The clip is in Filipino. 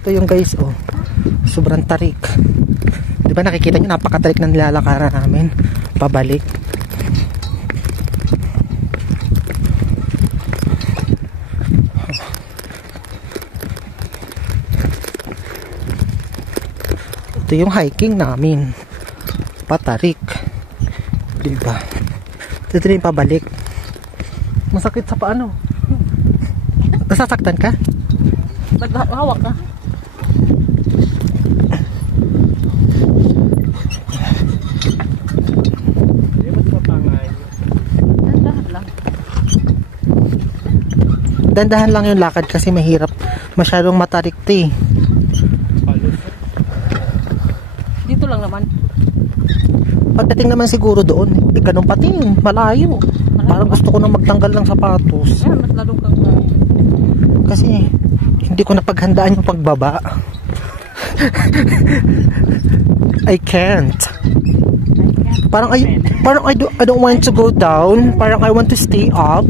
Ito yung guys, oh. Sobrang tarik. Di ba nakikita nyo, napakatarik ng nilalakaran namin. Pabalik. Ito yung hiking namin. Patarik. Diba? Ito yung pabalik. Masakit sa paano? Nasasaktan ka? Ba't hawak ka? Dandahan lang. Dandahan lang yung lakad kasi mahirap. Masyadong matarik to eh. Dito lang naman. Pagdating naman siguro doon, ganun pati yun, malayo. Parang gusto ko na magtanggal ng sapatos. Ayan, mas lalong kang Kasi hindi ko napaghandaan yung pagbaba. I can't. Parang I don't want to go down. Parang I want to stay up.